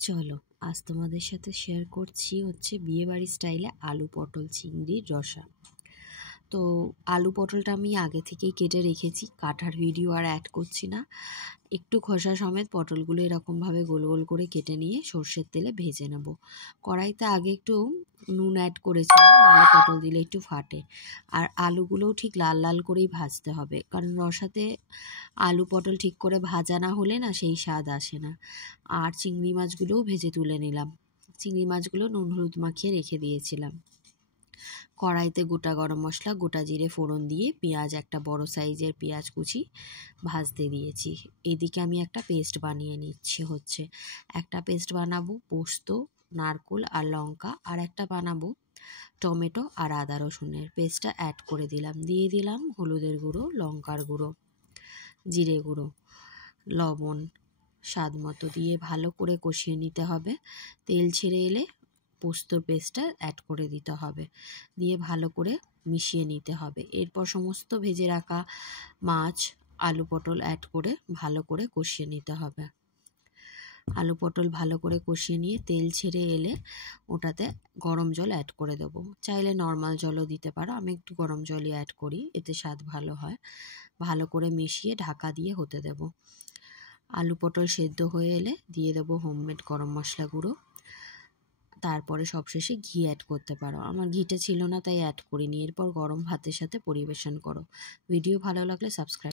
চলো আজ তোমাদের সাথে শেয়ার করছি হচ্ছে বিয়েবাড়ি স্টাইলে আলু পটল চিংড়ির রসা। তো আলু পটলটা আমি আগে থেকেই কেটে রেখেছি, কাটার ভিডিও আর অ্যাড করছি না। একটু খোসা সমেত পটলগুলো এরকমভাবে গোল গোল করে কেটে নিয়ে সর্ষের তেলে ভেজে নেব। কড়াইতে আগে একটু নুন অ্যাড করেছিলাম, নাহলে পটল দিলে একটু ফাটে। আর আলুগুলোও ঠিক লাল লাল করেই ভাজতে হবে, কারণ রসাতে আলু পটল ঠিক করে ভাজা না হলে না সেই স্বাদ আসে না। আর চিংড়ি মাছগুলোও ভেজে তুলে নিলাম। চিংড়ি মাছগুলো নুন হলুদ মাখিয়ে রেখে দিয়েছিলাম। কড়াইতে গোটা গরম মশলা, গোটা জিরে ফোড়ন দিয়ে পেঁয়াজ, একটা বড় সাইজের পেঁয়াজ কুচি ভাজতে দিয়েছি। এদিকে আমি একটা পেস্ট বানিয়ে নিচ্ছি। একটা পেস্ট বানাবো পোস্ত, নারকেল আর লঙ্কা, আর একটা বানাবো টমেটো আর আদা রসুনের। পেস্টটা অ্যাড করে দিলাম। দিয়ে দিলাম হলুদের গুঁড়ো, লঙ্কার গুঁড়ো, জিরে গুঁড়ো, লবণ স্বাদ মতো দিয়ে ভালো করে কষিয়ে নিতে হবে। তেল ছেড়ে এলে পোস্তর পেস্টটা অ্যাড করে দিতে হবে, দিয়ে ভালো করে মিশিয়ে নিতে হবে। এরপর সমস্ত ভেজে রাখা মাছ, আলু পটল অ্যাড করে ভালো করে কষিয়ে নিতে হবে। আলু পটল ভালো করে কষিয়ে নিয়ে তেল ছেড়ে এলে ওটাতে গরম জল অ্যাড করে দেবো। চাইলে নর্মাল জলও দিতে পারো, আমি একটু গরম জলই অ্যাড করি, এতে স্বাদ ভালো হয়। ভালো করে মিশিয়ে ঢাকা দিয়ে হতে দেব। আলু পটল সেদ্ধ হয়ে এলে দিয়ে দেবো হোমমেড গরম মশলা গুঁড়ো। তারপরে সবশেষে ঘি অ্যাড করতে পারো, আমার ঘিটা ছিল না তাই অ্যাড করিনি। এরপর গরম ভাতের সাথে পরিবেশন করো। ভিডিও ভালো লাগলে সাবস্ক্রাইব